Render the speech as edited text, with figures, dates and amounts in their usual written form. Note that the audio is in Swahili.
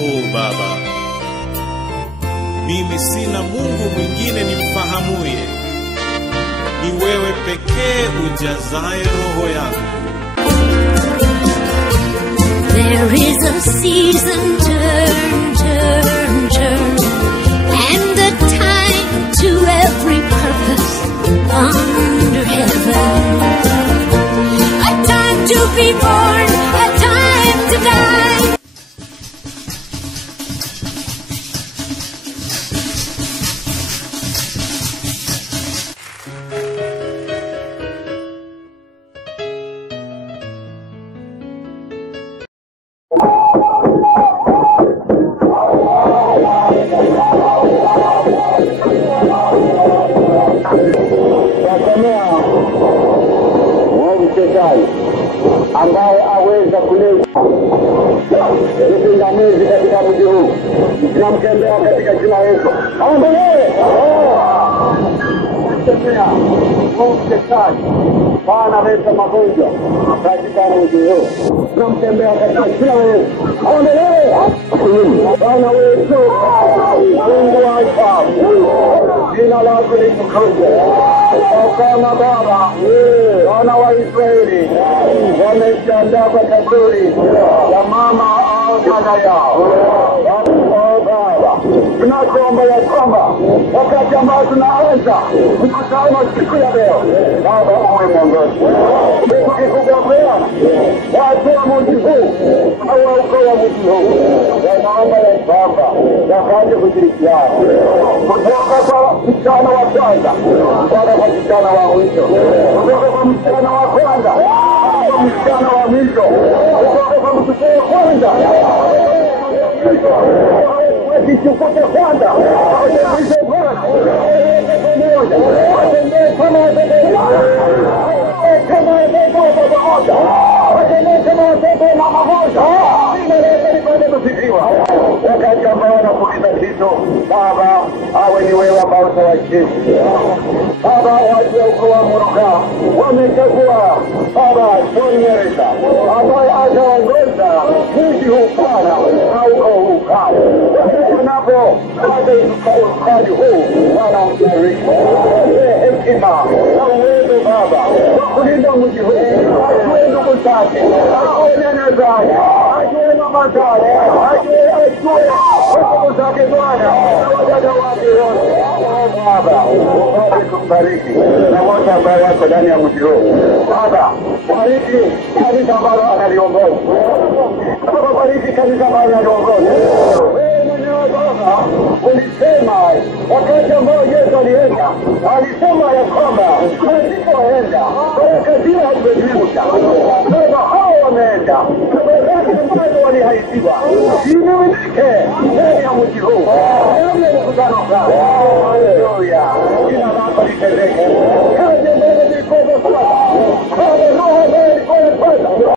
Baba, mimi sina Mungu mwingine nimfahamuye, ni wewe pekee ujazaye roho yangu. There is a season, turn, and a time to every purpose under heaven. A time to be born, a time to die. ambaye aweza kuleta vipingamizi katika mji huu. Tunamkemea katika jina la Yesu. Aondolewe. Tunamkemea mshetani. Bwana leta magonjwa katika mji huu. Tunamkemea katika jina la Yesu. Aondolewe. Bwana wetu, Mungu wa ajabu, jina lako litukuzwe. Kama Baba, wana wa Israeli wamejiandaa kwa kaburi ya mama au dada yao. Baba, tunakuomba ya kwamba wakati ambao tunaanza mkutano siku ya leo, Baba uwe mwongozi. Tukikugombea watu wa mji huu au ukoo wa mji huu, wanaomba ya kwamba wakaje kushirikiana kutoka kwa mchana wa kwanza mpaka kwa mchana wa mwisho, kutoka kwa mchana wa kwanza kwa mchana wa mwisho, kutoka kwa mchana wa kwanza wakishukute kwanza wakishe Bwana pamoja, watembee kama watoto kama watoto pamoja, watembee kama watoto mama moja. Wakati ambao wanakuuliza kitu, Baba, awe ni wewe ambao utawajibu. Baba, watu wa ukoo wa Muruka wamechagua Baba John Nyereza ambaye ataongoza mji huu Bwana na ukoo huu Bwana. Tunapo baada ukali huu Bwana mbariki. Hekima na uwezo Baba wa kulinda mji huu. Ajue ndugu zake, ajue nene zake, ajue mama zake, ajue watoto zake Bwana na wadada wake wote. Baba, kubariki na wote ambao wako ndani ya mji huu. Baba, bariki kanisa ambalo analiongoza. Baba, bariki kanisa ambalo analiongoza. Wewe mwenyewe Baba ulisema wakati ambao Yesu alienda, alisema ya kwamba alipoenda baraka zile hazibadilika. Baba, hao wameenda baraka ambazo walihaidiwa zimiminika ndani ya mji huu. Ndio mkutano huu. Haleluya. Jina lako litendeke. Kazi mbele ziko kwa Baba. Roho mbele ziko kwa Baba.